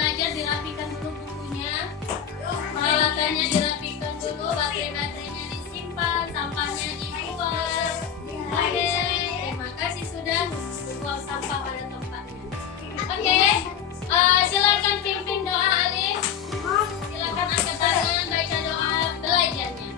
belajar dirapikan dulu bukunya, peralatannya dirapikan dulu, baterai-baterainya disimpan, sampahnya dibuang. Oke, terima kasih sudah membuang sampah pada tempatnya. Oke, silakan pimpin doa Alif. Silakan angkat tangan, baca doa belajarnya.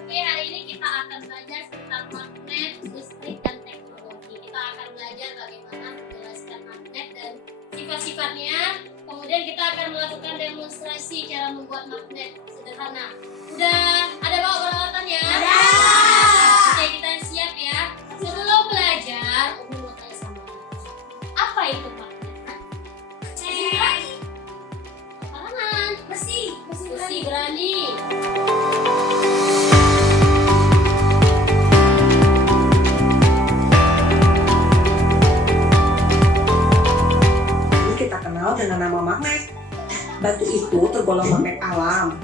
Oke, hari ini kita akan belajar tentang magnet, listrik, dan teknologi. Kita akan belajar bagaimana menjelaskan magnet dan sifat-sifatnya. Kemudian kita akan melakukan demonstrasi cara membuat magnet sederhana. Udah ada bawa peralatannya? Ada. Oke, kita siap ya. Sebelum belajar, Umi mau tanya sama kamu. Apa itu magnet? Apaan? Besi berani. Kita kenal dengan nama magnet. Batu itu tergolong magnet alam.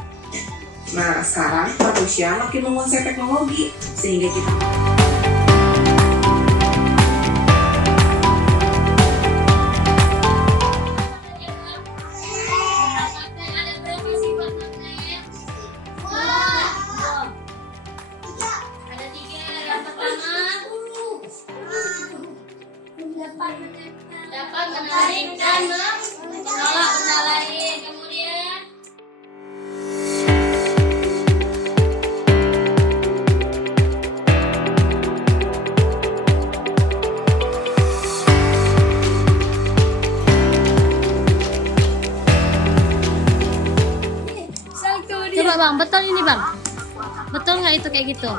Nah, sekarang manusia makin menguasai teknologi sehingga kita Ada berapa sifat magnet? Ada 3. Yang pertama, dapat menarik dan menolak benda lain. Kemudian coba bang, betul ini bang? Betul nggak itu kayak gitu?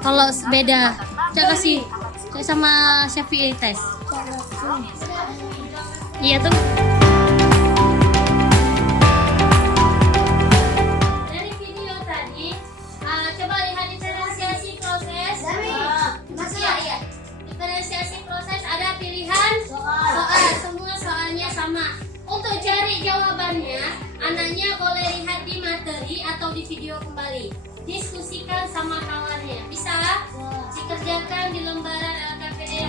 Kalau beda, saya kasih saya sama Syafi'i tes. Iya tuh. dari video tadi, coba lihat diferensiasi proses. Iya. Diferensiasi proses ada pilihan soal. Semua soalnya sama. Untuk cari jawabannya, anaknya boleh lihat di materi atau di video kembali. Diskusikan sama kawannya. Bisa dikerjakan di lembaran LKPD.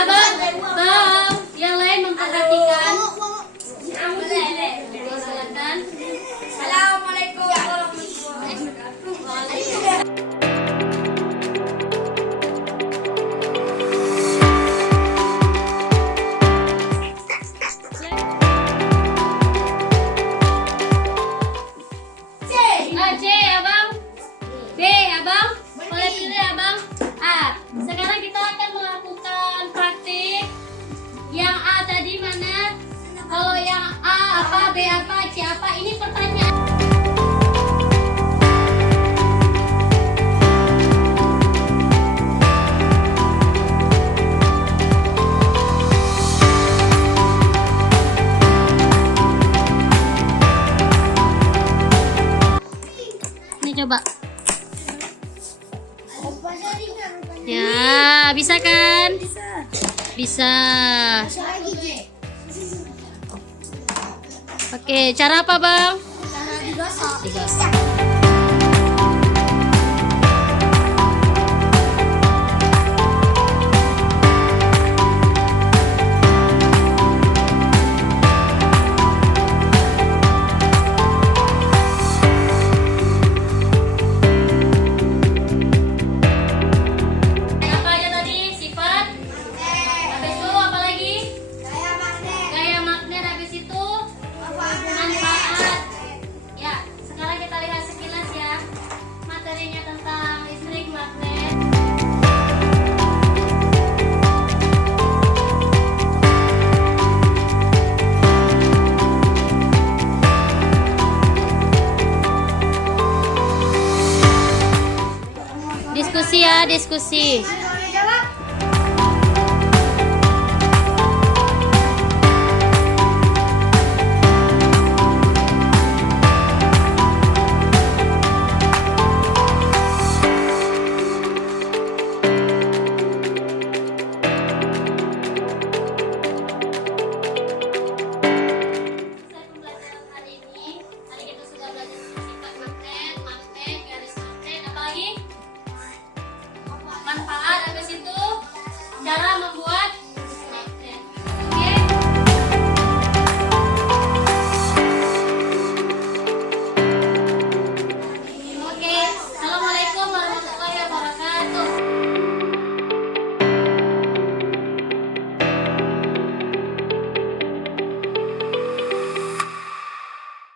Abang, yang lain memperhatikan. Silakan. Assalamualaikum warahmatullahi wabarakatuh. C, abang. B, abang. Boleh pilih abang. A. Sekarang kita akan melakukan praktik. Yang A tadi mana? Kalau yang A apa, B apa, C apa? Ini pertanyaan. Ini coba. Ya, bisa kan? Bisa. Oke, cara apa bang? Digosok. Apa aja tadi? Sifat. Habis itu apa lagi? Gaya magnet. Habis itu manfaat. Ya, sekarang kita lihat sekilas. Diskusi ya, diskusi.